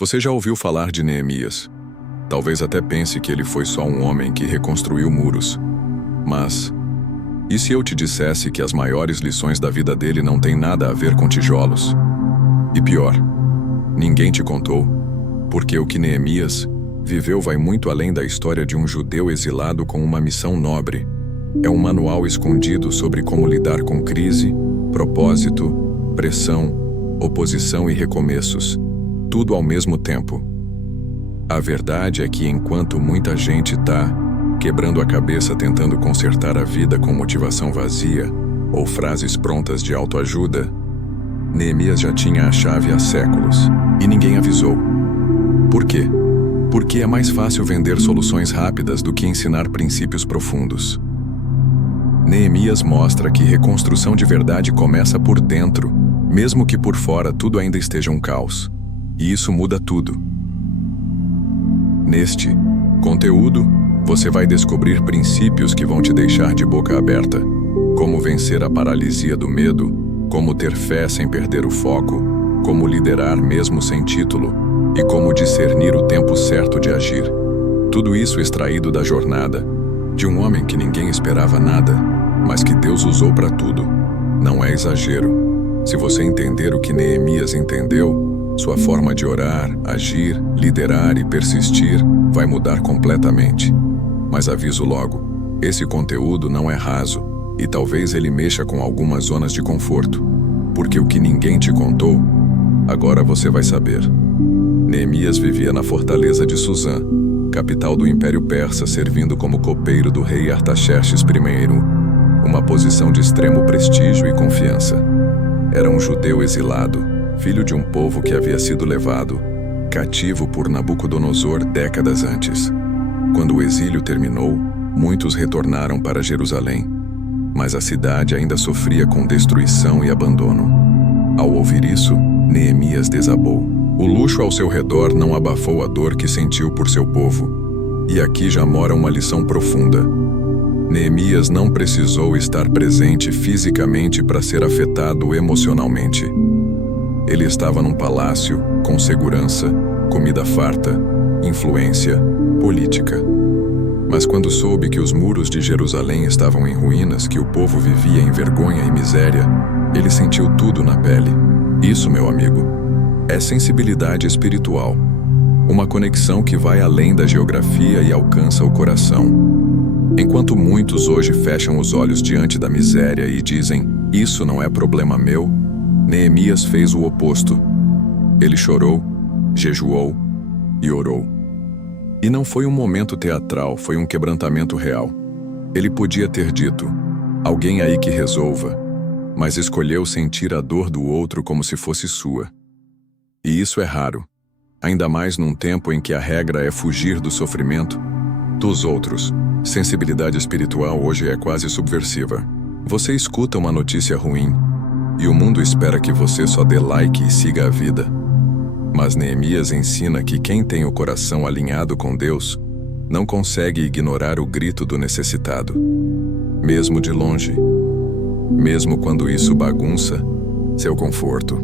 Você já ouviu falar de Neemias? Talvez até pense que ele foi só um homem que reconstruiu muros. Mas, e se eu te dissesse que as maiores lições da vida dele não têm nada a ver com tijolos? E pior, ninguém te contou, porque o que Neemias viveu vai muito além da história de um judeu exilado com uma missão nobre. É um manual escondido sobre como lidar com crise, propósito, pressão, oposição e recomeços, tudo ao mesmo tempo. A verdade é que enquanto muita gente está quebrando a cabeça tentando consertar a vida com motivação vazia ou frases prontas de autoajuda, Neemias já tinha a chave há séculos e ninguém avisou. Por quê? Porque é mais fácil vender soluções rápidas do que ensinar princípios profundos. Neemias mostra que reconstrução de verdade começa por dentro, mesmo que por fora tudo ainda esteja um caos. E isso muda tudo. Neste conteúdo, você vai descobrir princípios que vão te deixar de boca aberta. Como vencer a paralisia do medo, como ter fé sem perder o foco, como liderar mesmo sem título e como discernir o tempo certo de agir. Tudo isso extraído da jornada de um homem que ninguém esperava nada, mas que Deus usou para tudo. Não é exagero. Se você entender o que Neemias entendeu, sua forma de orar, agir, liderar e persistir vai mudar completamente. Mas aviso logo, esse conteúdo não é raso e talvez ele mexa com algumas zonas de conforto, porque o que ninguém te contou, agora você vai saber. Neemias vivia na fortaleza de Suzã, capital do Império Persa, servindo como copeiro do rei Artaxerxes I, uma posição de extremo prestígio e confiança. Era um judeu exilado, filho de um povo que havia sido levado cativo por Nabucodonosor décadas antes. Quando o exílio terminou, muitos retornaram para Jerusalém, mas a cidade ainda sofria com destruição e abandono. Ao ouvir isso, Neemias desabou. O luxo ao seu redor não abafou a dor que sentiu por seu povo. E aqui já mora uma lição profunda. Neemias não precisou estar presente fisicamente para ser afetado emocionalmente. Ele estava num palácio, com segurança, comida farta, influência, política. Mas quando soube que os muros de Jerusalém estavam em ruínas, que o povo vivia em vergonha e miséria, ele sentiu tudo na pele. Isso, meu amigo, é sensibilidade espiritual. Uma conexão que vai além da geografia e alcança o coração. Enquanto muitos hoje fecham os olhos diante da miséria e dizem, isso não é problema meu, Neemias fez o oposto. Ele chorou, jejuou e orou. E não foi um momento teatral, foi um quebrantamento real. Ele podia ter dito, alguém aí que resolva, mas escolheu sentir a dor do outro como se fosse sua. E isso é raro, ainda mais num tempo em que a regra é fugir do sofrimento dos outros. Sensibilidade espiritual hoje é quase subversiva. Você escuta uma notícia ruim, e o mundo espera que você só dê like e siga a vida. Mas Neemias ensina que quem tem o coração alinhado com Deus não consegue ignorar o grito do necessitado, mesmo de longe, mesmo quando isso bagunça seu conforto.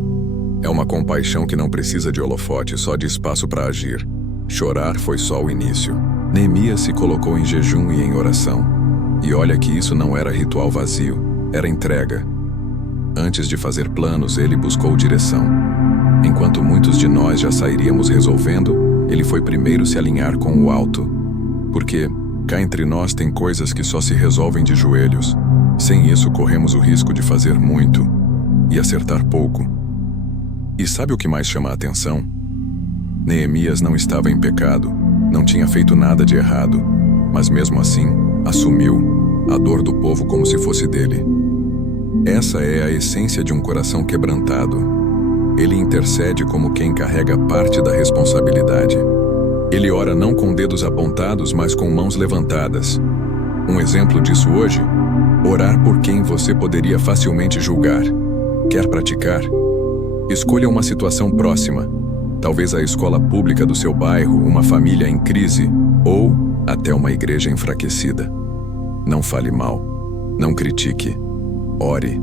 É uma compaixão que não precisa de holofote, só de espaço para agir. Chorar foi só o início. Neemias se colocou em jejum e em oração. E olha que isso não era ritual vazio, era entrega. Antes de fazer planos, ele buscou direção. Enquanto muitos de nós já sairíamos resolvendo, ele foi primeiro se alinhar com o alto. Porque cá entre nós tem coisas que só se resolvem de joelhos. Sem isso, corremos o risco de fazer muito e acertar pouco. E sabe o que mais chama a atenção? Neemias não estava em pecado, não tinha feito nada de errado, mas mesmo assim, assumiu a dor do povo como se fosse dele. Essa é a essência de um coração quebrantado. Ele intercede como quem carrega parte da responsabilidade. Ele ora não com dedos apontados, mas com mãos levantadas. Um exemplo disso hoje? Orar por quem você poderia facilmente julgar. Quer praticar? Escolha uma situação próxima. Talvez a escola pública do seu bairro, uma família em crise, ou até uma igreja enfraquecida. Não fale mal. Não critique. Ore,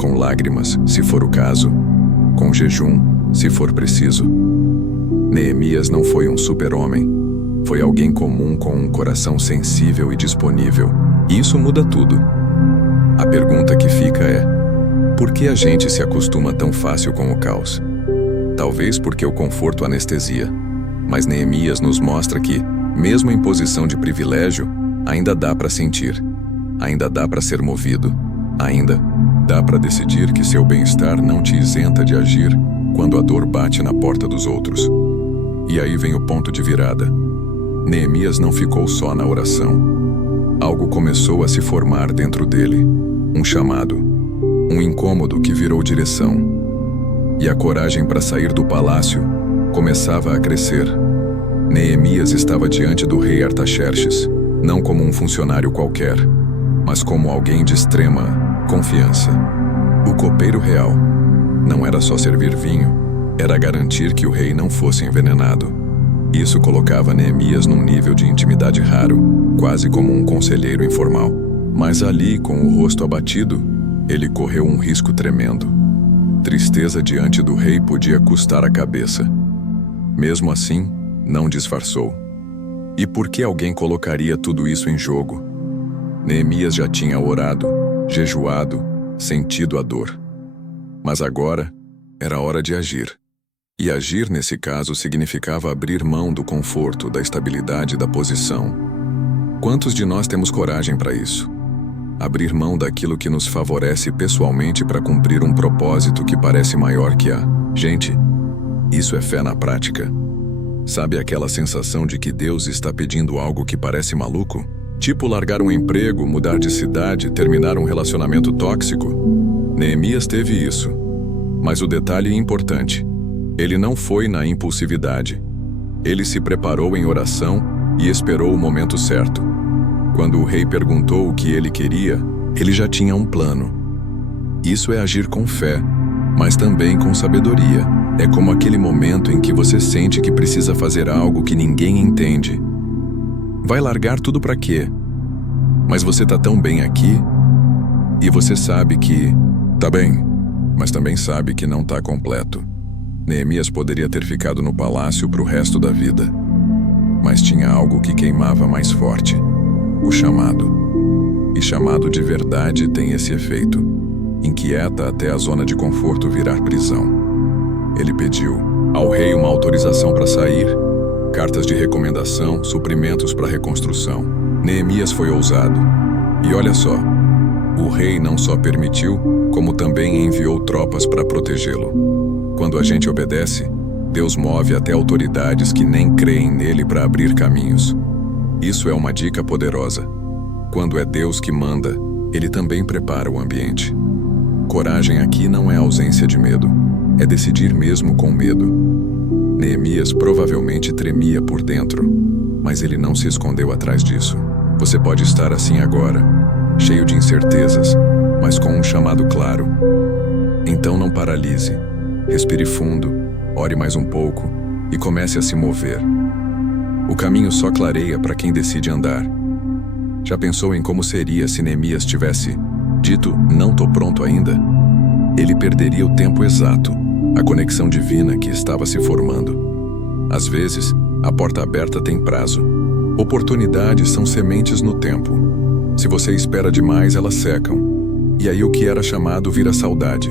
com lágrimas, se for o caso, com jejum, se for preciso. Neemias não foi um super-homem. Foi alguém comum com um coração sensível e disponível. E isso muda tudo. A pergunta que fica é: por que a gente se acostuma tão fácil com o caos? Talvez porque o conforto anestesia. Mas Neemias nos mostra que, mesmo em posição de privilégio, ainda dá para sentir. Ainda dá para ser movido. Ainda dá para decidir que seu bem-estar não te isenta de agir quando a dor bate na porta dos outros. E aí vem o ponto de virada. Neemias não ficou só na oração. Algo começou a se formar dentro dele. Um chamado. Um incômodo que virou direção. E a coragem para sair do palácio começava a crescer. Neemias estava diante do rei Artaxerxes, não como um funcionário qualquer, mas como alguém de extrema confiança. O copeiro real. Não era só servir vinho, era garantir que o rei não fosse envenenado. Isso colocava Neemias num nível de intimidade raro, quase como um conselheiro informal. Mas ali, com o rosto abatido, ele correu um risco tremendo. Tristeza diante do rei podia custar a cabeça. Mesmo assim, não disfarçou. E por que alguém colocaria tudo isso em jogo? Neemias já tinha orado, jejuado, sentido a dor. Mas agora, era hora de agir. E agir, nesse caso, significava abrir mão do conforto, da estabilidade da posição. Quantos de nós temos coragem para isso? Abrir mão daquilo que nos favorece pessoalmente para cumprir um propósito que parece maior que a gente. Isso é fé na prática. Sabe aquela sensação de que Deus está pedindo algo que parece maluco? Tipo largar um emprego, mudar de cidade, terminar um relacionamento tóxico? Neemias teve isso. Mas o detalhe é importante. Ele não foi na impulsividade. Ele se preparou em oração e esperou o momento certo. Quando o rei perguntou o que ele queria, ele já tinha um plano. Isso é agir com fé, mas também com sabedoria. É como aquele momento em que você sente que precisa fazer algo que ninguém entende. Vai largar tudo para quê? Mas você tá tão bem aqui, e você sabe que tá bem, mas também sabe que não tá completo. Neemias poderia ter ficado no palácio pro resto da vida, mas tinha algo que queimava mais forte: o chamado. E chamado de verdade tem esse efeito. Inquieta até a zona de conforto virar prisão. Ele pediu ao rei uma autorização para sair, cartas de recomendação, suprimentos para reconstrução. Neemias foi ousado. E olha só, o rei não só permitiu, como também enviou tropas para protegê-lo. Quando a gente obedece, Deus move até autoridades que nem creem nele para abrir caminhos. Isso é uma dica poderosa. Quando é Deus que manda, ele também prepara o ambiente. Coragem aqui não é ausência de medo. É decidir mesmo com medo. Neemias provavelmente tremia por dentro, mas ele não se escondeu atrás disso. Você pode estar assim agora, cheio de incertezas, mas com um chamado claro. Então não paralise. Respire fundo, ore mais um pouco e comece a se mover. O caminho só clareia para quem decide andar. Já pensou em como seria se Neemias tivesse dito, não tô pronto ainda? Ele perderia o tempo exato, a conexão divina que estava se formando. Às vezes, a porta aberta tem prazo. Oportunidades são sementes no tempo. Se você espera demais, elas secam. E aí o que era chamado vira saudade.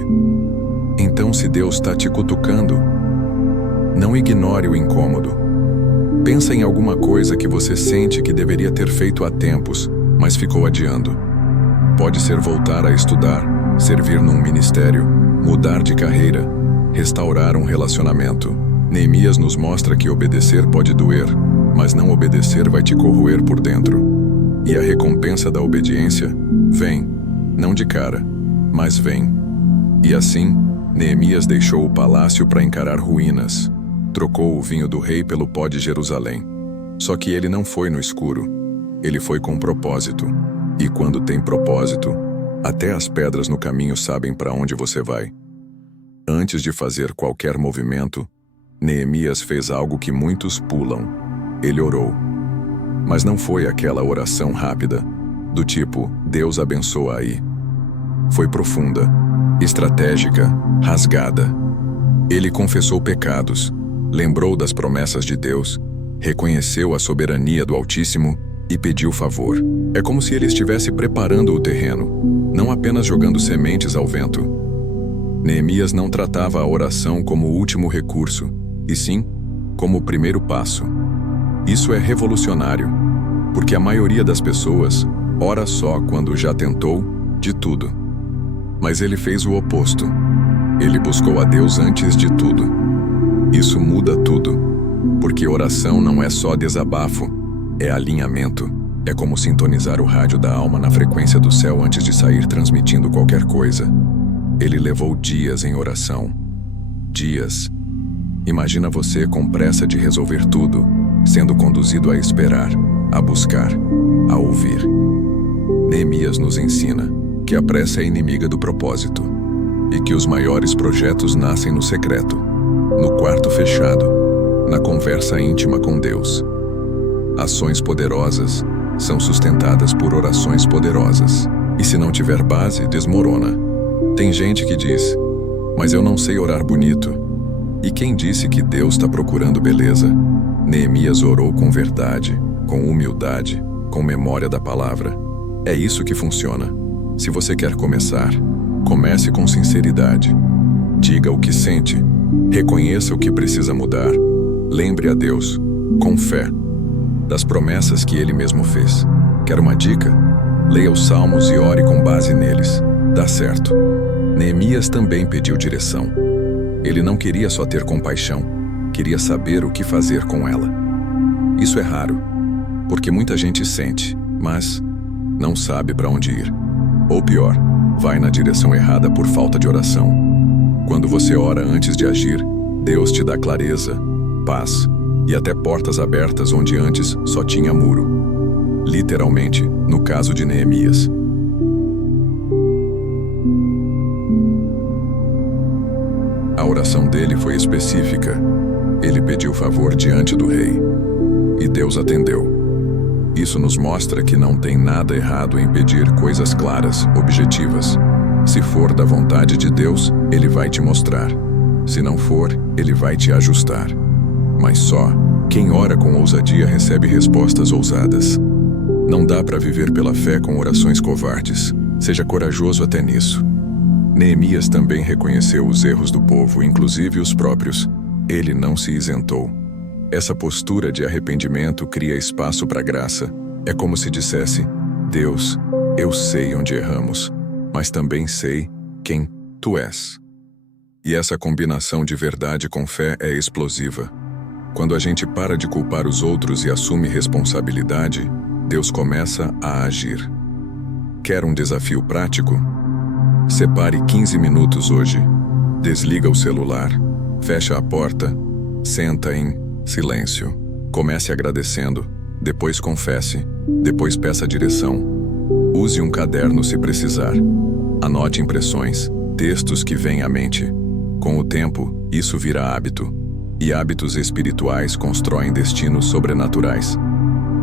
Então, se Deus está te cutucando, não ignore o incômodo. Pensa em alguma coisa que você sente que deveria ter feito há tempos, mas ficou adiando. Pode ser voltar a estudar, servir num ministério, mudar de carreira, restaurar um relacionamento. Neemias nos mostra que obedecer pode doer, mas não obedecer vai te corroer por dentro. E a recompensa da obediência vem, não de cara, mas vem. E assim, Neemias deixou o palácio para encarar ruínas. Trocou o vinho do rei pelo pó de Jerusalém. Só que ele não foi no escuro. Ele foi com propósito. E quando tem propósito, até as pedras no caminho sabem para onde você vai. Antes de fazer qualquer movimento, Neemias fez algo que muitos pulam. Ele orou. Mas não foi aquela oração rápida, do tipo, Deus abençoa aí. Foi profunda, estratégica, rasgada. Ele confessou pecados, lembrou das promessas de Deus, reconheceu a soberania do Altíssimo e pediu favor. É como se ele estivesse preparando o terreno, não apenas jogando sementes ao vento. Neemias não tratava a oração como o último recurso, e sim como o primeiro passo. Isso é revolucionário, porque a maioria das pessoas ora só quando já tentou de tudo. Mas ele fez o oposto. Ele buscou a Deus antes de tudo. Isso muda tudo, porque oração não é só desabafo, é alinhamento. É como sintonizar o rádio da alma na frequência do céu antes de sair transmitindo qualquer coisa. Ele levou dias em oração. Dias. Imagina você com pressa de resolver tudo, sendo conduzido a esperar, a buscar, a ouvir. Neemias nos ensina que a pressa é inimiga do propósito e que os maiores projetos nascem no secreto, no quarto fechado, na conversa íntima com Deus. Ações poderosas são sustentadas por orações poderosas. E se não tiver base, desmorona. Tem gente que diz, mas eu não sei orar bonito. E quem disse que Deus está procurando beleza? Neemias orou com verdade, com humildade, com memória da palavra. É isso que funciona. Se você quer começar, comece com sinceridade. Diga o que sente, reconheça o que precisa mudar. Lembre a Deus, com fé, das promessas que Ele mesmo fez. Quer uma dica? Leia os Salmos e ore com base neles. Dá certo. Neemias também pediu direção. Ele não queria só ter compaixão, queria saber o que fazer com ela. Isso é raro, porque muita gente sente, mas não sabe para onde ir. Ou pior, vai na direção errada por falta de oração. Quando você ora antes de agir, Deus te dá clareza, paz e até portas abertas onde antes só tinha muro. Literalmente, no caso de Neemias. A oração dele foi específica. Ele pediu favor diante do rei. E Deus atendeu. Isso nos mostra que não tem nada errado em pedir coisas claras, objetivas. Se for da vontade de Deus, Ele vai te mostrar. Se não for, Ele vai te ajustar. Mas só quem ora com ousadia recebe respostas ousadas. Não dá para viver pela fé com orações covardes. Seja corajoso até nisso. Neemias também reconheceu os erros do povo, inclusive os próprios. Ele não se isentou. Essa postura de arrependimento cria espaço para graça. É como se dissesse, Deus, eu sei onde erramos, mas também sei quem Tu és. E essa combinação de verdade com fé é explosiva. Quando a gente para de culpar os outros e assume responsabilidade, Deus começa a agir. Quer um desafio prático? Separe 15 minutos hoje. Desliga o celular, fecha a porta, senta em silêncio. Comece agradecendo, depois confesse, depois peça direção. Use um caderno se precisar. Anote impressões, textos que vêm à mente. Com o tempo, isso vira hábito. E hábitos espirituais constroem destinos sobrenaturais.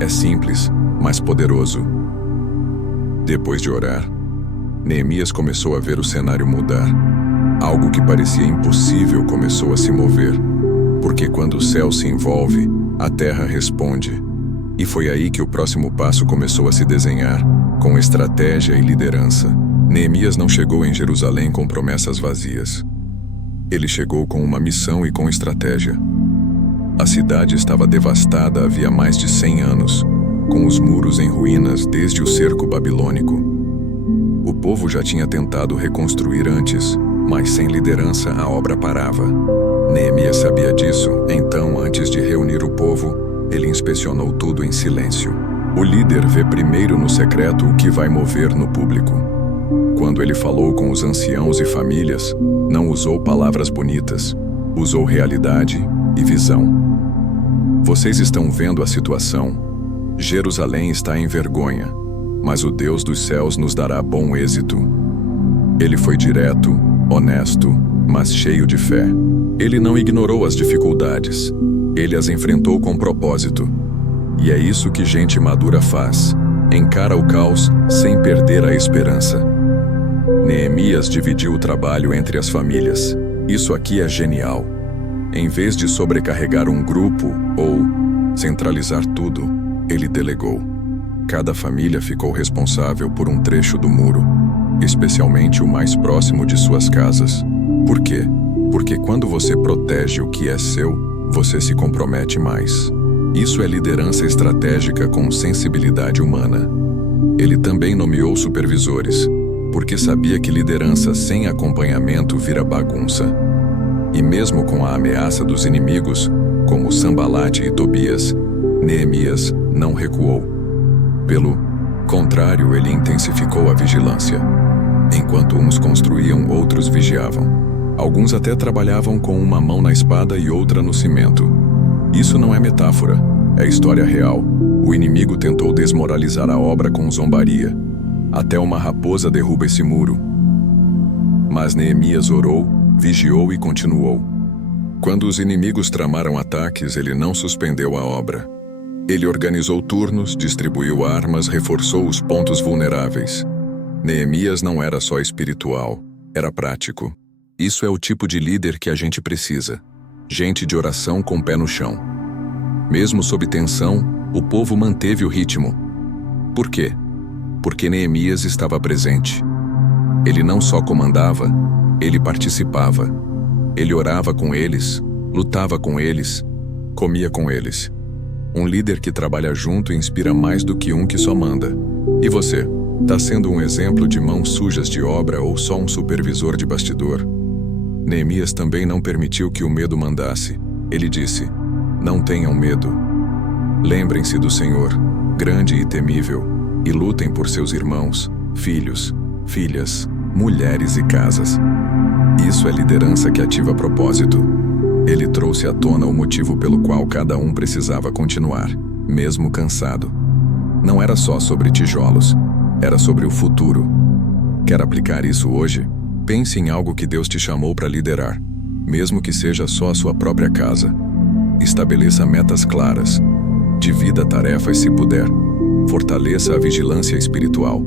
É simples, mas poderoso. Depois de orar, Neemias começou a ver o cenário mudar. Algo que parecia impossível começou a se mover. Porque quando o céu se envolve, a terra responde. E foi aí que o próximo passo começou a se desenhar, com estratégia e liderança. Neemias não chegou em Jerusalém com promessas vazias. Ele chegou com uma missão e com estratégia. A cidade estava devastada havia mais de 100 anos, com os muros em ruínas desde o cerco babilônico. O povo já tinha tentado reconstruir antes, mas sem liderança a obra parava. Neemias sabia disso, então, antes de reunir o povo, ele inspecionou tudo em silêncio. O líder vê primeiro no secreto o que vai mover no público. Quando ele falou com os anciãos e famílias, não usou palavras bonitas, usou realidade e visão. Vocês estão vendo a situação. Jerusalém está em vergonha, mas o Deus dos céus nos dará bom êxito. Ele foi direto, honesto, mas cheio de fé. Ele não ignorou as dificuldades. Ele as enfrentou com propósito. E é isso que gente madura faz. Encara o caos sem perder a esperança. Neemias dividiu o trabalho entre as famílias. Isso aqui é genial. Em vez de sobrecarregar um grupo ou centralizar tudo, ele delegou. Cada família ficou responsável por um trecho do muro, especialmente o mais próximo de suas casas. Por quê? Porque quando você protege o que é seu, você se compromete mais. Isso é liderança estratégica com sensibilidade humana. Ele também nomeou supervisores, porque sabia que liderança sem acompanhamento vira bagunça. E mesmo com a ameaça dos inimigos, como Sambalate e Tobias, Neemias não recuou. Pelo contrário, ele intensificou a vigilância. Enquanto uns construíam, outros vigiavam. Alguns até trabalhavam com uma mão na espada e outra no cimento. Isso não é metáfora, é história real. O inimigo tentou desmoralizar a obra com zombaria. Até uma raposa derruba esse muro. Mas Neemias orou, vigiou e continuou. Quando os inimigos tramaram ataques, ele não suspendeu a obra. Ele organizou turnos, distribuiu armas, reforçou os pontos vulneráveis. Neemias não era só espiritual, era prático. Isso é o tipo de líder que a gente precisa. Gente de oração com o pé no chão. Mesmo sob tensão, o povo manteve o ritmo. Por quê? Porque Neemias estava presente. Ele não só comandava, ele participava. Ele orava com eles, lutava com eles, comia com eles. Um líder que trabalha junto inspira mais do que um que só manda. E você? Tá sendo um exemplo de mãos sujas de obra ou só um supervisor de bastidor? Neemias também não permitiu que o medo mandasse. Ele disse: não tenham medo. Lembrem-se do Senhor, grande e temível, e lutem por seus irmãos, filhos, filhas, mulheres e casas. Isso é liderança que ativa propósito. Ele trouxe à tona o motivo pelo qual cada um precisava continuar, mesmo cansado. Não era só sobre tijolos, era sobre o futuro. Quer aplicar isso hoje? Pense em algo que Deus te chamou para liderar, mesmo que seja só a sua própria casa. Estabeleça metas claras. Divida tarefas se puder. Fortaleça a vigilância espiritual.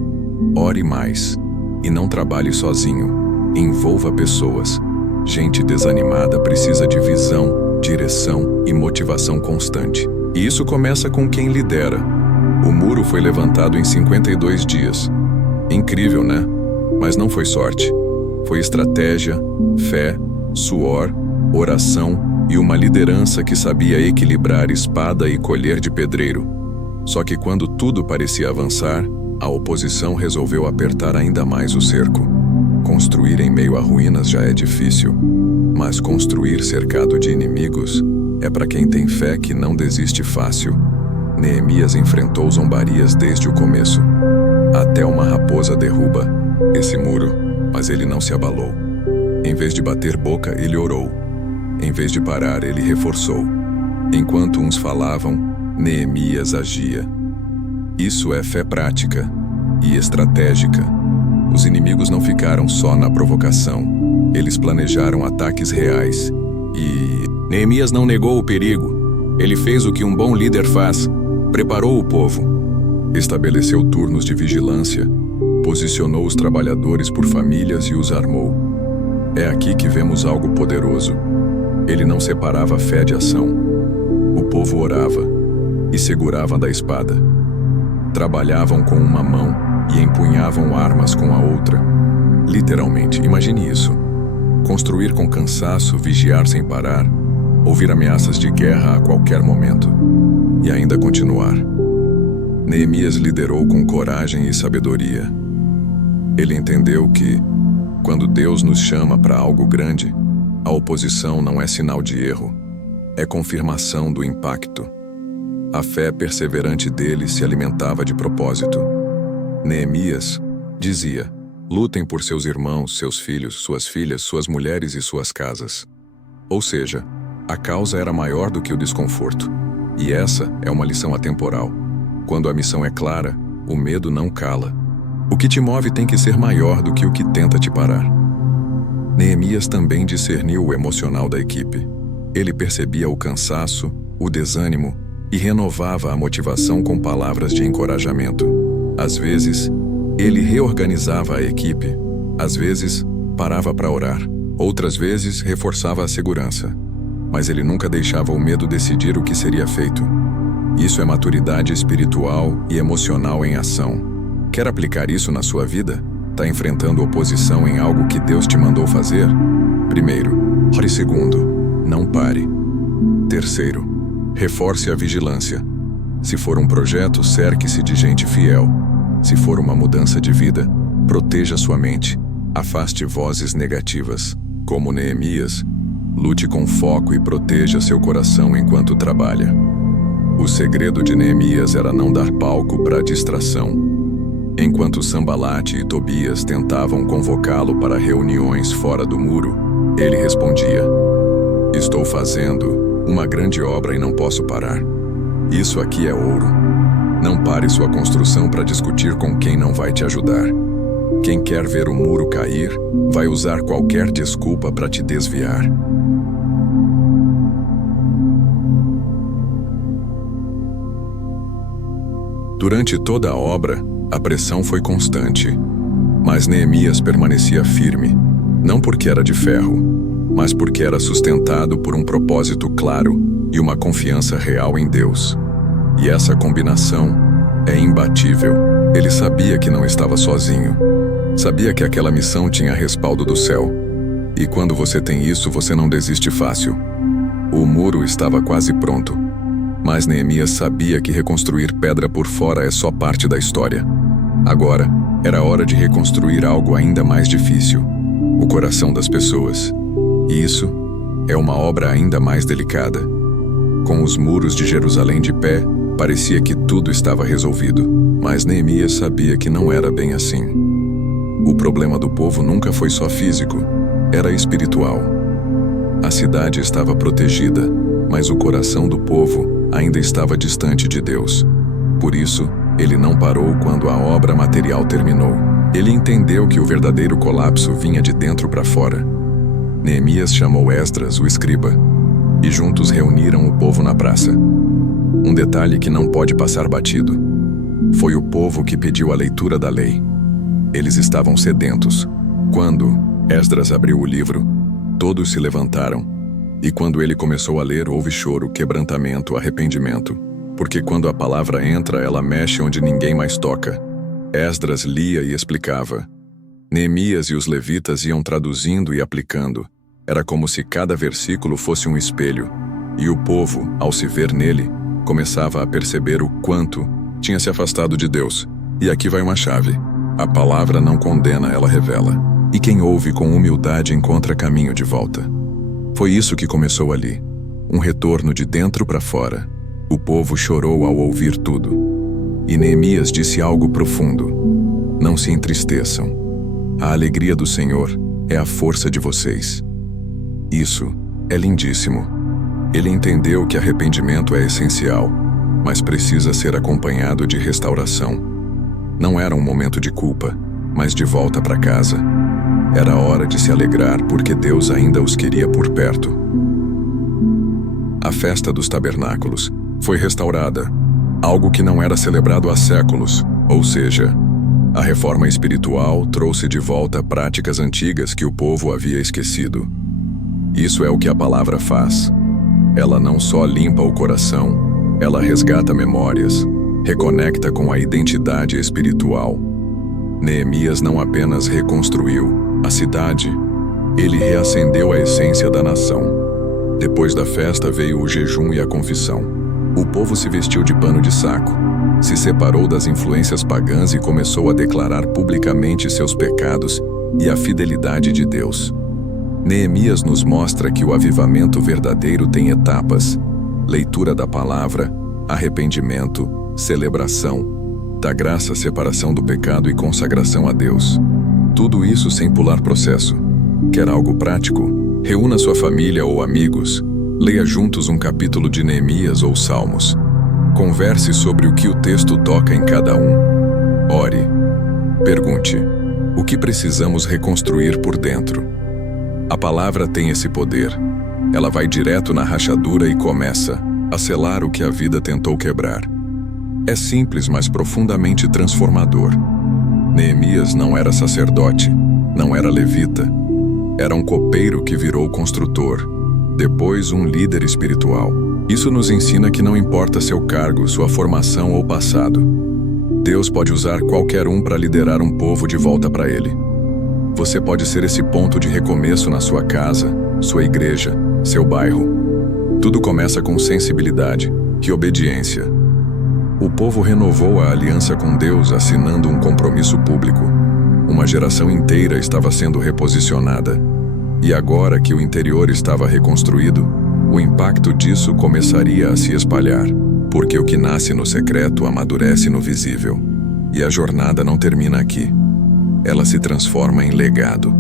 Ore mais. E não trabalhe sozinho. Envolva pessoas. Gente desanimada precisa de visão, direção e motivação constante. E isso começa com quem lidera. O muro foi levantado em 52 dias. Incrível, né? Mas não foi sorte. Foi estratégia, fé, suor, oração e uma liderança que sabia equilibrar espada e colher de pedreiro. Só que quando tudo parecia avançar, a oposição resolveu apertar ainda mais o cerco. Construir em meio a ruínas já é difícil, mas construir cercado de inimigos é para quem tem fé que não desiste fácil. Neemias enfrentou zombarias desde o começo. Até uma raposa derruba esse muro, mas ele não se abalou. Em vez de bater boca, ele orou. Em vez de parar, ele reforçou. Enquanto uns falavam, Neemias agia. Isso é fé prática e estratégica. Os inimigos não ficaram só na provocação. Eles planejaram ataques reais. E Neemias não negou o perigo. Ele fez o que um bom líder faz. Preparou o povo. Estabeleceu turnos de vigilância. Posicionou os trabalhadores por famílias e os armou. É aqui que vemos algo poderoso. Ele não separava fé de ação. O povo orava e segurava da espada. Trabalhavam com uma mão e empunhavam armas com a outra. Literalmente, imagine isso. Construir com cansaço, vigiar sem parar, ouvir ameaças de guerra a qualquer momento. E ainda continuar. Neemias liderou com coragem e sabedoria. Ele entendeu que, quando Deus nos chama para algo grande, a oposição não é sinal de erro, é confirmação do impacto. A fé perseverante dele se alimentava de propósito. Neemias dizia: lutem por seus irmãos, seus filhos, suas filhas, suas mulheres e suas casas. Ou seja, a causa era maior do que o desconforto. E essa é uma lição atemporal. Quando a missão é clara, o medo não cala. O que te move tem que ser maior do que o que tenta te parar. Neemias também discerniu o emocional da equipe. Ele percebia o cansaço, o desânimo e renovava a motivação com palavras de encorajamento. Às vezes, ele reorganizava a equipe. Às vezes, parava para orar. Outras vezes, reforçava a segurança. mas ele nunca deixava o medo decidir o que seria feito. Isso é maturidade espiritual e emocional em ação. Quer aplicar isso na sua vida? Está enfrentando oposição em algo que Deus te mandou fazer? Primeiro, ore. Segundo, não pare. Terceiro, reforce a vigilância. Se for um projeto, cerque-se de gente fiel. Se for uma mudança de vida, proteja sua mente. Afaste vozes negativas. Como Neemias, lute com foco e proteja seu coração enquanto trabalha. O segredo de Neemias era não dar palco para a distração. Enquanto Sambalate e Tobias tentavam convocá-lo para reuniões fora do muro, ele respondia: "Estou fazendo uma grande obra e não posso parar. Isso aqui é ouro. Não pare sua construção para discutir com quem não vai te ajudar. Quem quer ver o muro cair, vai usar qualquer desculpa para te desviar." Durante toda a obra, a pressão foi constante. Mas Neemias permanecia firme, não porque era de ferro, mas porque era sustentado por um propósito claro e uma confiança real em Deus. E essa combinação é imbatível. Ele sabia que não estava sozinho. Sabia que aquela missão tinha respaldo do céu. E quando você tem isso, você não desiste fácil. O muro estava quase pronto. Mas Neemias sabia que reconstruir pedra por fora é só parte da história. Agora, era hora de reconstruir algo ainda mais difícil: o coração das pessoas. E isso é uma obra ainda mais delicada. Com os muros de Jerusalém de pé, parecia que tudo estava resolvido. Mas Neemias sabia que não era bem assim. O problema do povo nunca foi só físico, era espiritual. A cidade estava protegida, mas o coração do povo ainda estava distante de Deus. Por isso, ele não parou quando a obra material terminou. Ele entendeu que o verdadeiro colapso vinha de dentro para fora. Neemias chamou Esdras, o escriba, e juntos reuniram o povo na praça. Um detalhe que não pode passar batido: foi o povo que pediu a leitura da lei. Eles estavam sedentos. Quando Esdras abriu o livro, todos se levantaram. E quando ele começou a ler, houve choro, quebrantamento, arrependimento. Porque quando a palavra entra, ela mexe onde ninguém mais toca. Esdras lia e explicava. Neemias e os levitas iam traduzindo e aplicando. Era como se cada versículo fosse um espelho. E o povo, ao se ver nele, começava a perceber o quanto tinha se afastado de Deus. E aqui vai uma chave: a palavra não condena, ela revela. E quem ouve com humildade encontra caminho de volta. Foi isso que começou ali, um retorno de dentro para fora. O povo chorou ao ouvir tudo. E Neemias disse algo profundo: não se entristeçam. A alegria do Senhor é a força de vocês. Isso é lindíssimo. Ele entendeu que arrependimento é essencial, mas precisa ser acompanhado de restauração. Não era um momento de culpa, mas de volta para casa. Era hora de se alegrar porque Deus ainda os queria por perto. A festa dos tabernáculos foi restaurada, algo que não era celebrado há séculos, ou seja, a reforma espiritual trouxe de volta práticas antigas que o povo havia esquecido. Isso é o que a palavra faz. Ela não só limpa o coração, ela resgata memórias, reconecta com a identidade espiritual. Neemias não apenas reconstruiu a cidade, ele reacendeu a essência da nação. Depois da festa veio o jejum e a confissão. O povo se vestiu de pano de saco, se separou das influências pagãs e começou a declarar publicamente seus pecados e a fidelidade de Deus. Neemias nos mostra que o avivamento verdadeiro tem etapas: leitura da palavra, arrependimento, celebração da graça, separação do pecado e consagração a Deus. Tudo isso sem pular processo. Quer algo prático? Reúna sua família ou amigos. Leia juntos um capítulo de Neemias ou Salmos. Converse sobre o que o texto toca em cada um. Ore. Pergunte: o que precisamos reconstruir por dentro? A palavra tem esse poder. Ela vai direto na rachadura e começa a selar o que a vida tentou quebrar. É simples, mas profundamente transformador. Neemias não era sacerdote, não era levita. Era um copeiro que virou construtor. Depois, um líder espiritual. Isso nos ensina que não importa seu cargo, sua formação ou passado. Deus pode usar qualquer um para liderar um povo de volta para Ele. Você pode ser esse ponto de recomeço na sua casa, sua igreja, seu bairro. Tudo começa com sensibilidade e obediência. O povo renovou a aliança com Deus assinando um compromisso público. Uma geração inteira estava sendo reposicionada. E agora que o interior estava reconstruído, o impacto disso começaria a se espalhar, porque o que nasce no secreto amadurece no visível. E a jornada não termina aqui. Ela se transforma em legado.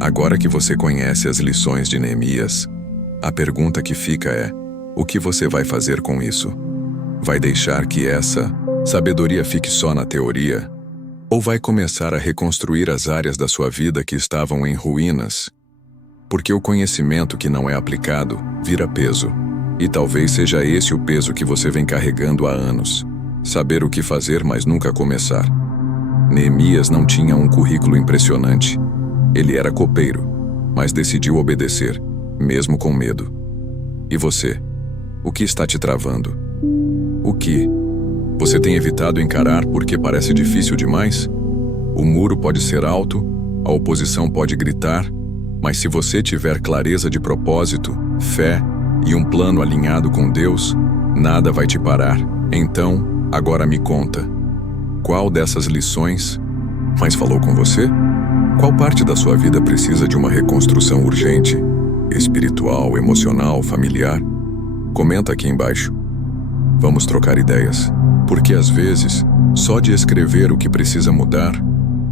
Agora que você conhece as lições de Neemias, a pergunta que fica é: o que você vai fazer com isso? Vai deixar que essa sabedoria fique só na teoria? Ou vai começar a reconstruir as áreas da sua vida que estavam em ruínas? Porque o conhecimento que não é aplicado vira peso. E talvez seja esse o peso que você vem carregando há anos. Saber o que fazer, mas nunca começar. Neemias não tinha um currículo impressionante. Ele era copeiro, mas decidiu obedecer, mesmo com medo. E você? O que está te travando? O que você tem evitado encarar porque parece difícil demais? O muro pode ser alto, a oposição pode gritar, mas se você tiver clareza de propósito, fé e um plano alinhado com Deus, nada vai te parar. Então, agora me conta. Qual dessas lições mais falou com você? Qual parte da sua vida precisa de uma reconstrução urgente? Espiritual, emocional, familiar? Comenta aqui embaixo. Vamos trocar ideias. Porque às vezes, só de escrever o que precisa mudar,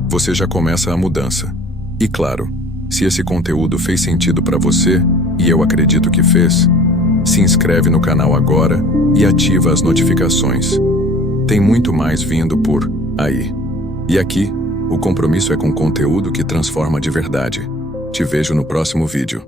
você já começa a mudança. E claro, se esse conteúdo fez sentido para você, e eu acredito que fez, se inscreve no canal agora e ativa as notificações. Tem muito mais vindo por aí. E aqui, o compromisso é com conteúdo que transforma de verdade. Te vejo no próximo vídeo.